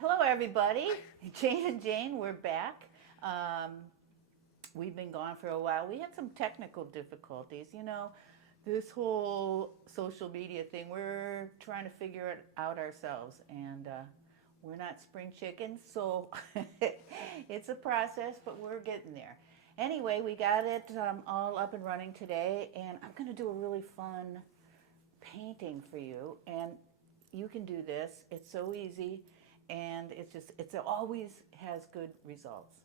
Hello, everybody. Jane and Jane, we're back. We've been gone for a while. We had some technical difficulties. You know, this whole social media thing, we're trying to figure it out ourselves. And we're not spring chickens, so it's a process, but we're getting there. Anyway, we got it all up and running today, and I'm going to do a really fun painting for you. And you can do this. It's so easy, and it always has good results.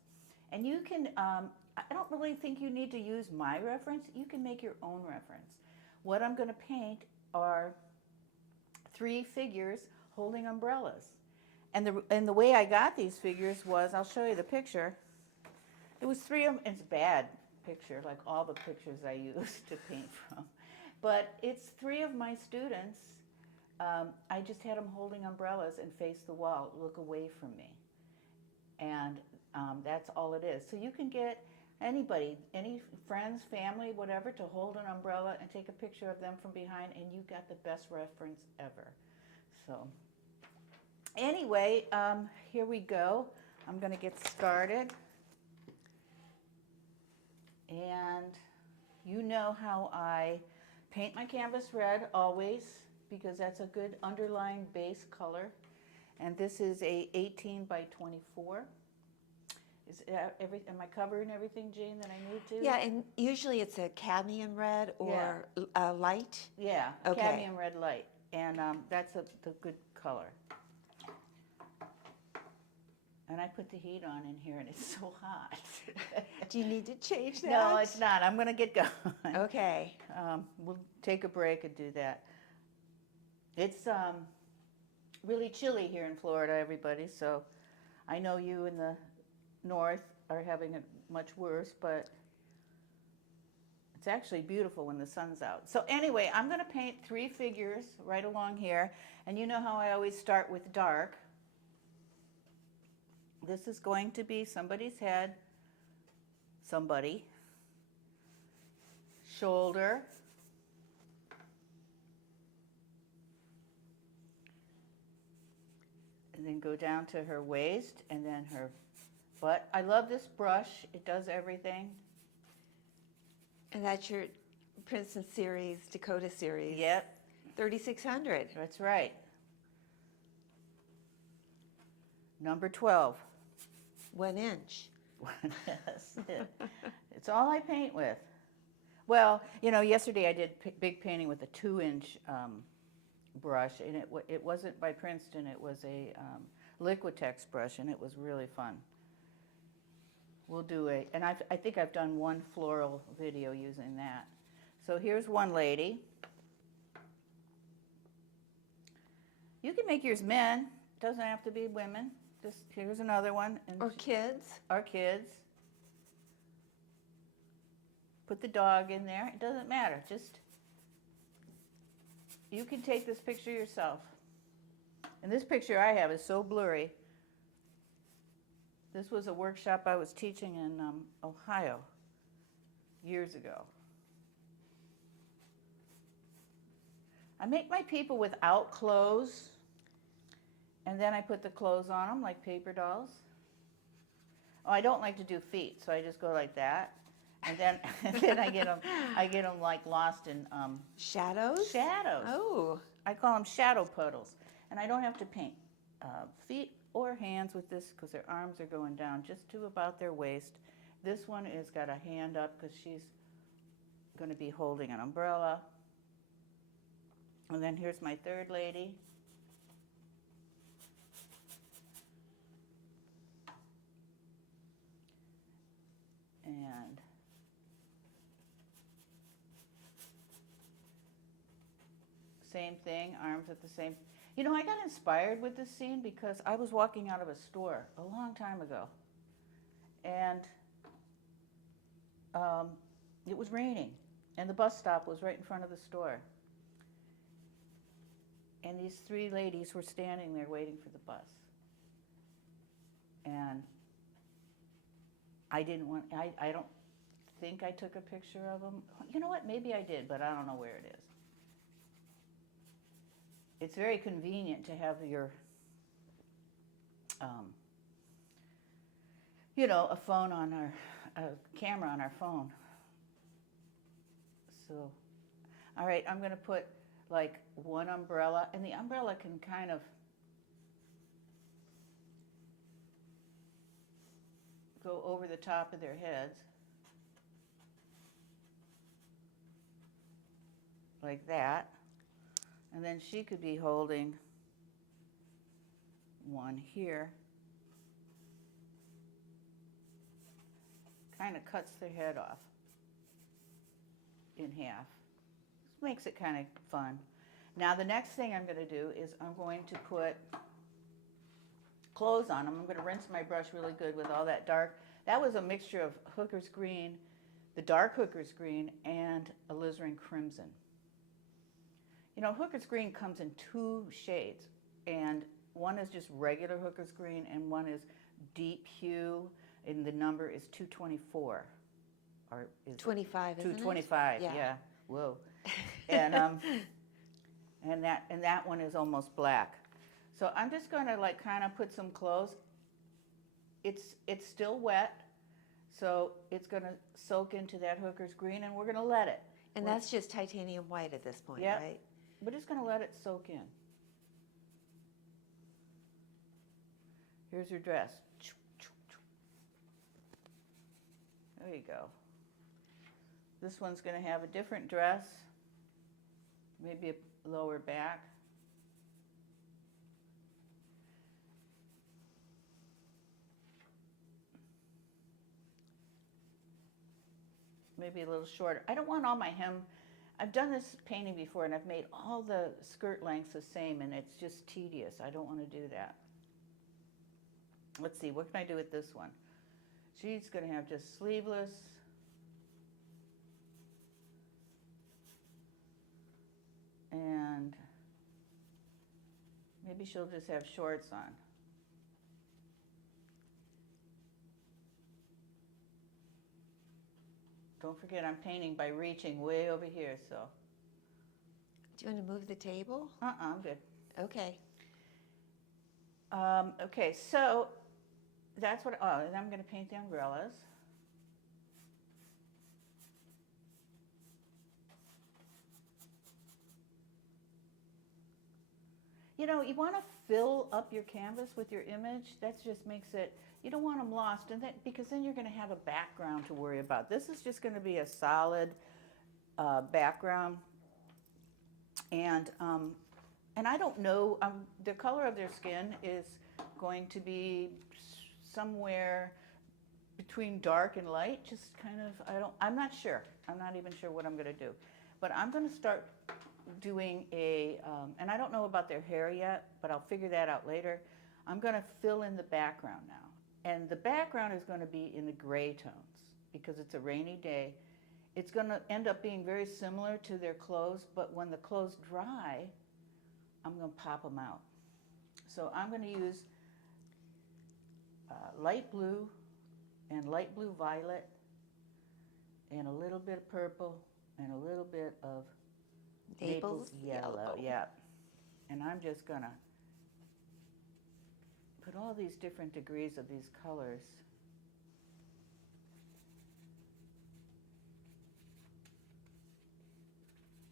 And you can, I don't really think you need to use my reference. You can make your own reference. What I'm going to paint are three figures holding umbrellas. And the way I got these figures was, I'll show you the picture. It was three of them. It's a bad picture, like all the pictures I used to paint from. But it's three of my students. I just had them holding umbrellas and face the wall, look away from me. And that's all it is. So you can get anybody, any friends, family, whatever, to hold an umbrella and take a picture of them from behind, and you got the best reference ever. So anyway, here we go. I'm going to get started. And you know how I paint my canvas red always, because that's a good underlying base color. And this is a 18 by 24. Am I covering everything, Jane, that I need to? Yeah, and usually it's a cadmium red or a light. Yeah, Okay. cadmium red light. And that's the good color. And I put the heat on in here, and it's so hot. Do you need to change that? No, it's not. I'm going to get going. Okay. We'll take a break and do that. It's really chilly here in Florida, everybody, so I know you in the north are having it much worse, but it's actually beautiful when the sun's out. So anyway, I'm going to paint three figures right along here, and you know how I always start with dark. This is going to be somebody's head, somebody, shoulder, and then go down to her waist, and then her butt. I love this brush. It does everything. And that's your Princeton series, Dakota series. Yep. 3600. That's right. Number 12. 1 inch. Yes. It's all I paint with. Well, you know, yesterday I did big painting with a 2-inch brush, and it wasn't by Princeton. It was a Liquitex brush, and it was really fun. We'll do and I think I've done one floral video using that. So here's one lady. You can make yours men. Doesn't have to be women. Just here's another one. And Or kids. our kids. Put the dog in there. It doesn't matter. Just you can take this picture yourself. And this picture I have is so blurry. This was a workshop I was teaching in Ohio years ago. I make my people without clothes, and then I put the clothes on them like paper dolls. Oh, I don't like to do feet, so I just go like that, and then I get them like lost in Shadows? shadows. Oh. I call them shadow puddles, and I don't have to paint feet or hands with this because their arms are going down just to about their waist. This one has got a hand up because she's going to be holding an umbrella. And then here's my third lady. And same thing, arms at the same. You know, I got inspired with this scene because I was walking out of a store a long time ago, and it was raining, and the bus stop was right in front of the store. And these three ladies were standing there waiting for the bus. And I don't think I took a picture of them. You know what, maybe I did, but I don't know where it is. It's very convenient to have your you know, a phone on a camera on our phone. So, all right, I'm going to put like one umbrella, and the umbrella can kind of go over the top of their heads like that. And then she could be holding one here. Kind of cuts their head off in half. This makes it kind of fun. Now the next thing I'm going to do is I'm going to put clothes on them. I'm going to rinse my brush really good with all that dark. That was a mixture of Hooker's Green, the dark Hooker's Green, and alizarin crimson. You know, Hooker's Green comes in two shades, and one is just regular Hooker's Green, and one is deep hue, and the number is 224. Or is 25, isn't it? 225, yeah. Whoa. And that one is almost black. So I'm just going to like kind of put some clothes. It's still wet, so it's going to soak into that Hooker's Green, and we're going to let it. And that's just titanium white at this point, Yep. right? We're just going to let it soak in. Here's your dress. There you go. This one's going to have a different dress, maybe a lower back. Maybe a little shorter. I don't want all my hem. I've done this painting before, and I've made all the skirt lengths the same, and it's just tedious. I don't want to do that. Let's see, what can I do with this one? She's going to have just sleeveless. And maybe she'll just have shorts on. Don't forget, I'm painting by reaching way over here, so. Do you want to move the table? I'm good. Okay. Okay, so that's what, and I'm going to paint the umbrellas. You know, you want to fill up your canvas with your image. That just makes it, you don't want them lost, and that, because then you're going to have a background to worry about. This is just going to be a solid background. And I don't know, the color of their skin is going to be somewhere between dark and light, just kind of, I'm not sure. I'm not even sure what I'm going to do. But I'm going to start doing and I don't know about their hair yet, but I'll figure that out later. I'm going to fill in the background now. And the background is going to be in the gray tones because it's a rainy day. It's going to end up being very similar to their clothes, but when the clothes dry, I'm going to pop them out. So I'm going to use light blue and light blue violet and a little bit of purple and a little bit of Naples yellow. Yeah. And I'm just going to put all these different degrees of these colors.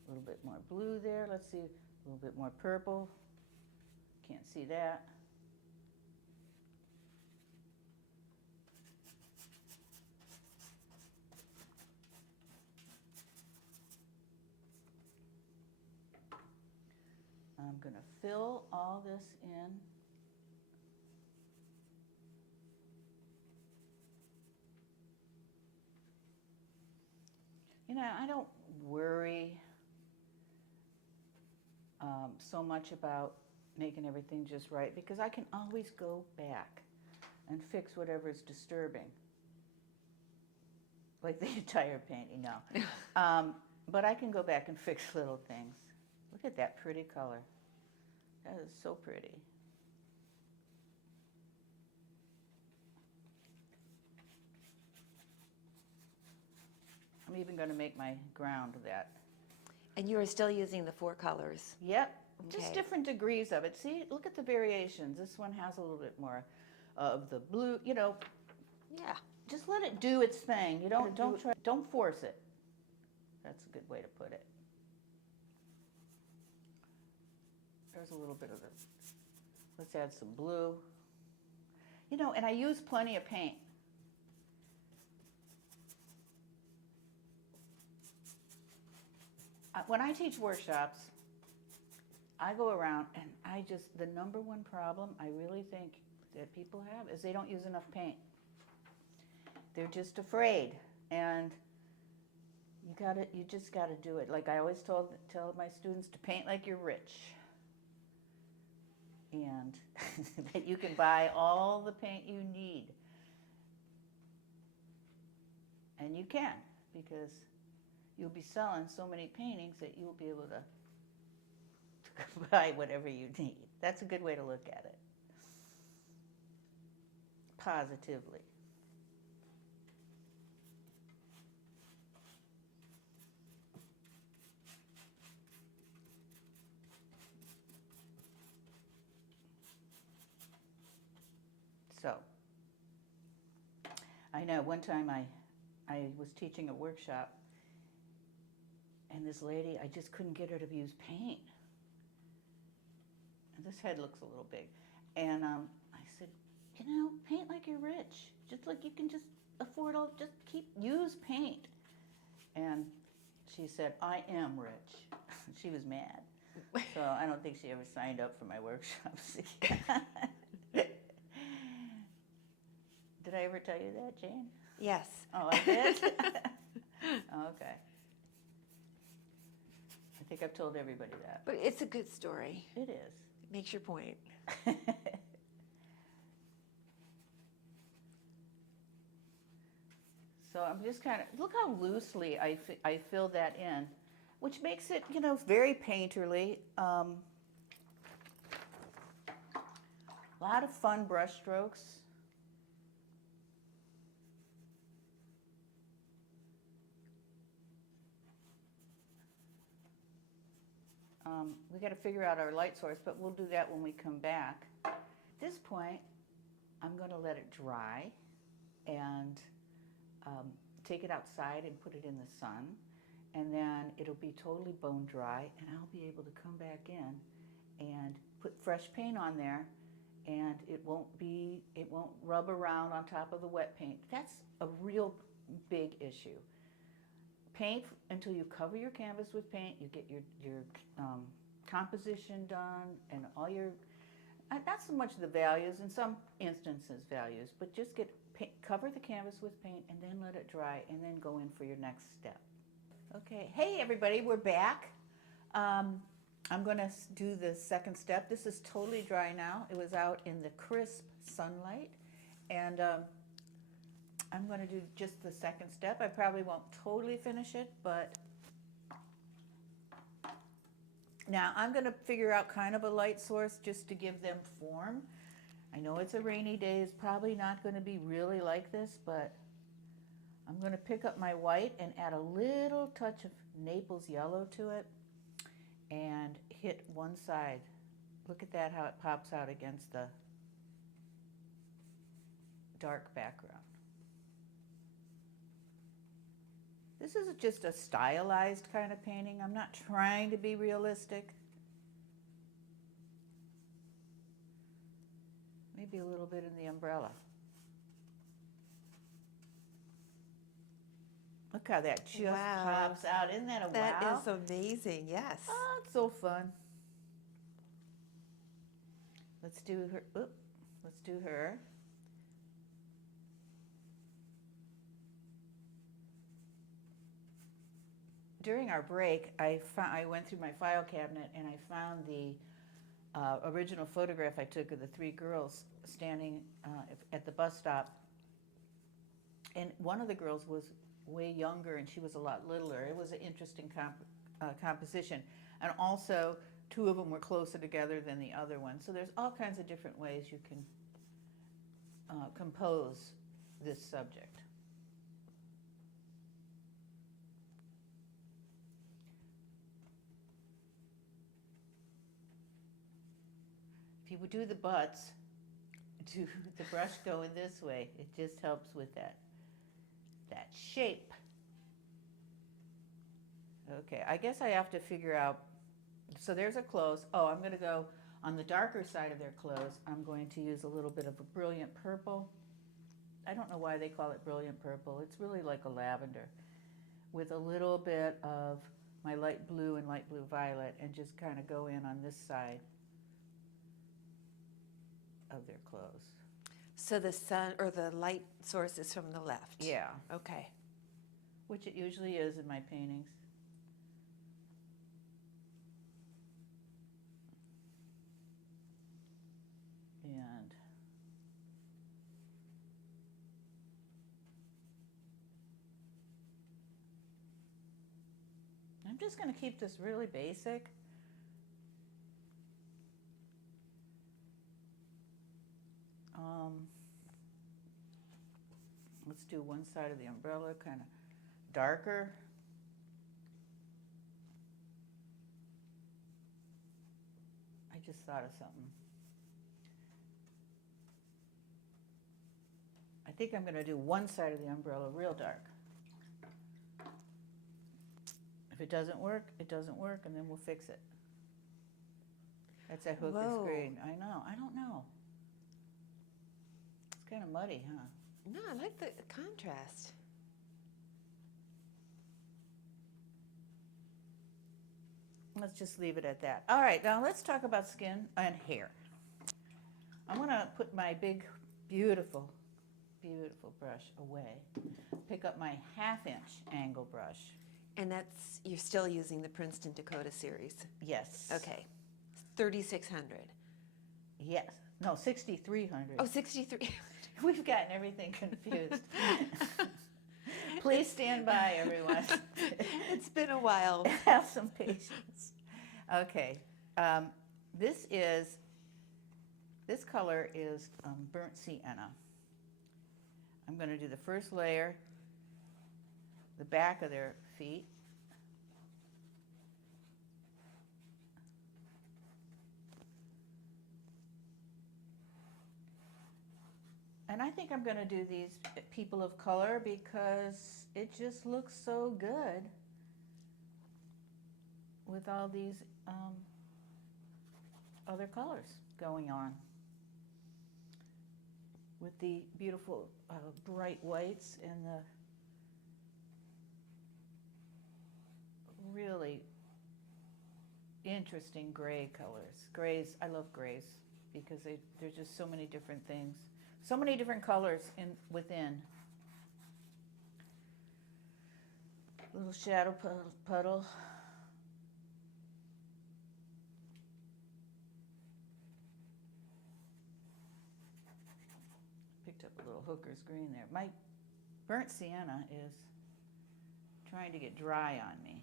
A little bit more blue there. Let's see, a little bit more purple. Can't see that. I'm going to fill all this in. You know, I don't worry so much about making everything just right because I can always go back and fix whatever's disturbing. Like the entire painting, no. But I can go back and fix little things. Look at that pretty color. That is so pretty. I'm even going to make my ground that. And you are still using the 4 colors. Yep, Okay. just different degrees of it. See, look at the variations. This one has a little bit more of the blue, Yeah. just let it do its thing. You don't force it. That's a good way to put it. There's a little bit of it. Let's add some blue. And I use plenty of paint. When I teach workshops, I go around and the number one problem I really think that people have is they don't use enough paint. They're just afraid, and you just gotta do it. Like I always tell my students to paint like you're rich, and that you can buy all the paint you need, and you can, because you'll be selling so many paintings that you'll be able to buy whatever you need. That's a good way to look at it. Positively. So, I know one time I was teaching a workshop, and this lady, I just couldn't get her to use paint. And this head looks a little big. And I said, paint like you're rich. Just like you can just afford use paint. And she said, I am rich. She was mad. So I don't think she ever signed up for my workshops again. Did I ever tell you that, Jane? Yes. Oh, I did? Okay. I think I've told everybody that. But it's a good story. It is. It makes your point. So I'm just look how loosely I fill that in, which makes it, very painterly. A lot of fun brush strokes. We got to figure out our light source, but we'll do that when we come back. At this point, I'm going to let it dry and take it outside and put it in the sun, and then it'll be totally bone dry, and I'll be able to come back in and put fresh paint on there, and it won't rub around on top of the wet paint. That's a real big issue. Paint until you cover your canvas with paint. You get your composition done and all your, not so much the values, in some instances values, but just cover the canvas with paint and then let it dry and then go in for your next step. Okay, hey everybody, we're back. I'm going to do the second step. This is totally dry now. It was out in the crisp sunlight, and I'm going to do just the second step. I probably won't totally finish it, but now I'm going to figure out kind of a light source just to give them form. I know it's a rainy day. It's probably not going to be really like this, but I'm going to pick up my white and add a little touch of Naples yellow to it and hit one side. Look at that, how it pops out against the dark background. This is just a stylized kind of painting. I'm not trying to be realistic. Maybe a little bit in the umbrella. Look how that just pops out. Isn't that a wow? That is amazing, yes. Oh, it's so fun. Let's do her. Let's do her. During our break, I went through my file cabinet and I found the original photograph I took of the three girls standing at the bus stop. And one of the girls was way younger and she was a lot littler. It was an interesting composition. And also, two of them were closer together than the other one. So there's all kinds of different ways you can compose this subject. If you would do the butts, to the brush going this way. It just helps with that shape. Okay, I guess I have to figure out, so there's a close. Oh, I'm going to go on the darker side of their clothes. I'm going to use a little bit of a brilliant purple. I don't know why they call it brilliant purple. It's really like a lavender with a little bit of my light blue and light blue violet, and just kind of go in on this side of their clothes. So the sun or the light source is from the left? Yeah. Okay. Which it usually is in my paintings. And I'm just going to keep this really basic. Let's do one side of the umbrella kind of darker. I just thought of something. I think I'm going to do one side of the umbrella real dark. If it doesn't work, it doesn't work, and then we'll fix it. That's that hooker's Whoa. green. I know. I don't know. It's kind of muddy, huh? No, I like the contrast. Let's just leave it at that. All right, now let's talk about skin and hair. I'm going to put my big, beautiful, beautiful brush away. Pick up my 1/2" angle brush. And you're still using the Princeton Dakota series? Yes. Okay. 3600. Yes. No, 6300. Oh, 63. We've gotten everything confused. Please stand by, everyone. It's been a while. Have some patience. Okay. This color is burnt sienna. I'm going to do the first layer, the back of their feet. And I think I'm going to do these people of color because it just looks so good with all these other colors going on. With the beautiful bright whites and the really interesting gray colors. Grays, I love grays because there's just so many different things. So many different colors within. Little shadow puddle. Picked up a little hooker's green there. My burnt sienna is trying to get dry on me.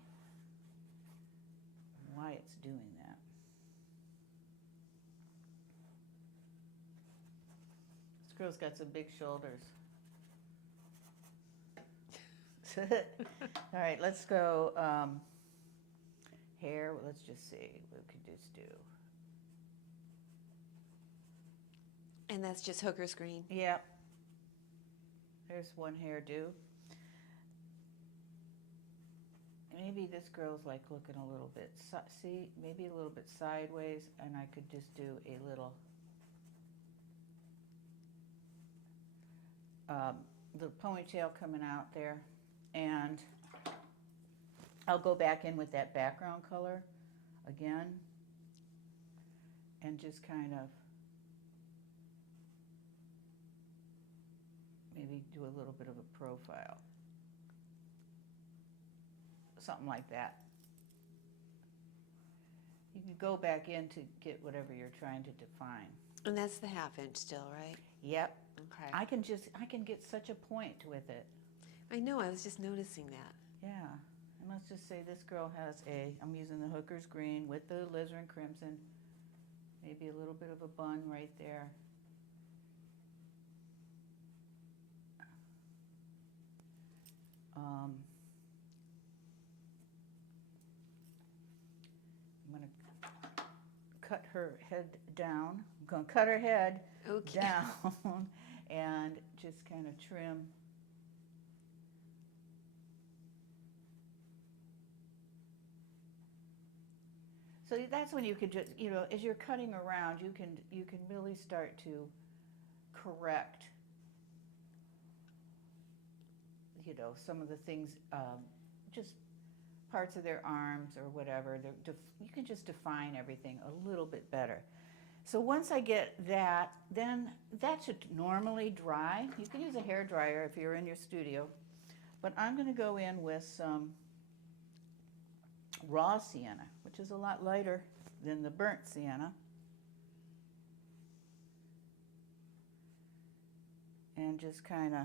Why it's doing that. This girl's got some big shoulders. All right, let's go hair. Well, let's just see what we could just do. And that's just hooker's green? Yep. There's one hairdo. Maybe this girl's like looking a little bit, see, maybe a little bit sideways, and I could just do a little ponytail coming out there. And I'll go back in with that background color again and just kind of maybe do a little bit of a profile. Something like that. You can go back in to get whatever you're trying to define. And that's the 1/2" still, right? Yep. Okay. I can get such a point with it. I know, I was just noticing that. Yeah. And let's just say this girl has I'm using the hooker's green with the alizarin crimson, maybe a little bit of a bun right there. I'm going to cut her head down. I'm going to cut her head Okay. down and just kind of trim. So that's when you could just, as you're cutting around, you can really start to correct, some of the things, just parts of their arms or whatever. You can just define everything a little bit better. So once I get that, then that should normally dry. You can use a hair dryer if you're in your studio, but I'm going to go in with some raw sienna, which is a lot lighter than the burnt sienna. And just kind of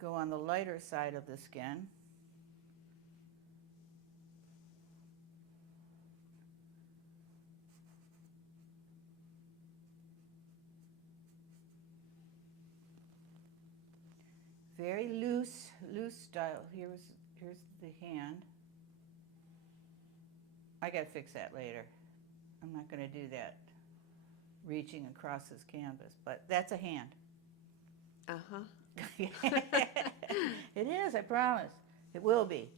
go on the lighter side of the skin. Very loose style. Here's the hand. I gotta fix that later. I'm not gonna do that reaching across this canvas, but that's a hand. Uh-huh. It is, I promise. It will be.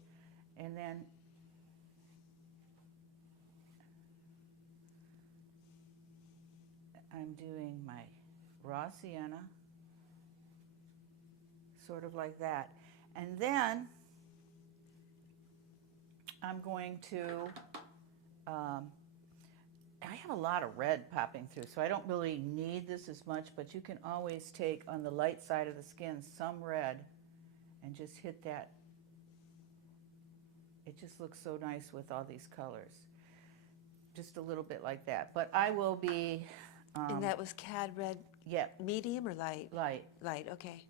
And then I'm doing my raw sienna, sort of like that. And then I'm going to, I have a lot of red popping through, so I don't really need this as much, but you can always take on the light side of the skin some red and just hit that. It just looks so nice with all these colors. Just a little bit like that. But I will be... and that was cad red, yeah, medium or light? light. Light, okay.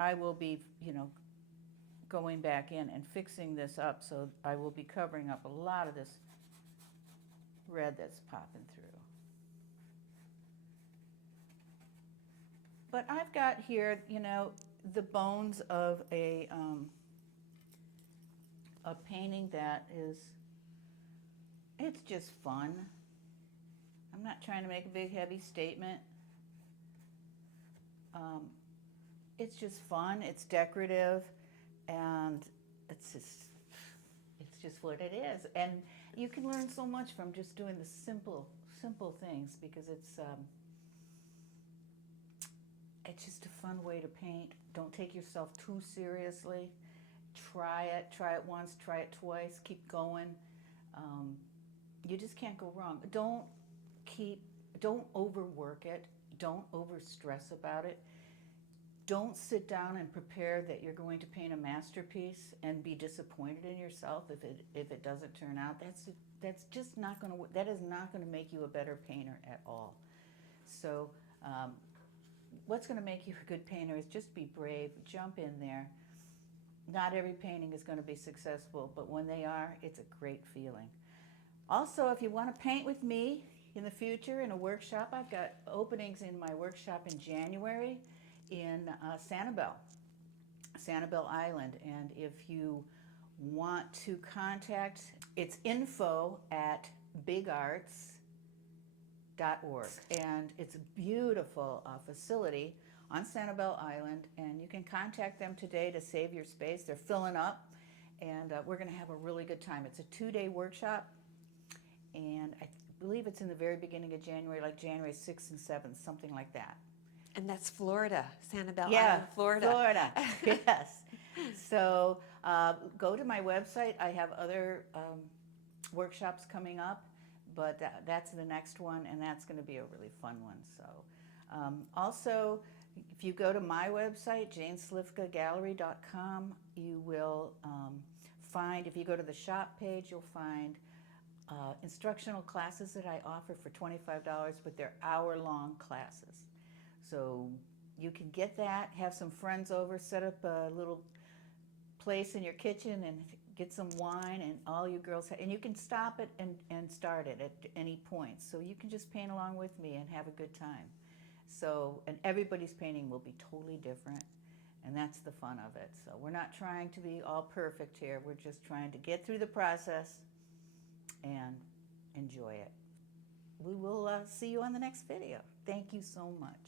I will be, going back in and fixing this up, so I will be covering up a lot of this red that's popping through. But I've got here, the bones of a painting that is, it's just fun. I'm not trying to make a big heavy statement. It's just fun, it's decorative, and it's just what it is. And you can learn so much from just doing the simple things, because it's just a fun way to paint. Don't take yourself too seriously. Try it once, try it twice, keep going. You just can't go wrong. Don't overwork it. Don't over stress about it. Don't sit down and prepare that you're going to paint a masterpiece and be disappointed in yourself if it doesn't turn out. That's just not going to work. That is not going to make you a better painter at all. So what's going to make you a good painter is just be brave, jump in there. Not every painting is going to be successful, but when they are, it's a great feeling. Also, if you want to paint with me in the future in a workshop, I've got openings in my workshop in January in Sanibel Island. And if you want to contact, it's info@bigarts.org. And it's a beautiful facility on Sanibel Island, and you can contact them today to save your space. They're filling up, and we're going to have a really good time. It's a 2-day workshop, and I believe it's in the very beginning of January, like January 6th and 7th, something like that. And that's Florida, Sanibel Yeah, Island, Florida. Florida, yes. So go to my website. I have other workshops coming up, but that's the next one, and that's going to be a really fun one. So also, if you go to my website, janeslivkagallery.com, you will find, if you go to the shop page, you'll find instructional classes that I offer for $25, but they're hour-long classes. So you can get that, have some friends over, set up a little place in your kitchen and get some wine, and all you girls and you can stop it and start it at any point. So you can just paint along with me and have a good time. So, and everybody's painting will be totally different, and that's the fun of it. So we're not trying to be all perfect here. We're just trying to get through the process and enjoy it. We will see you on the next video. Thank you so much.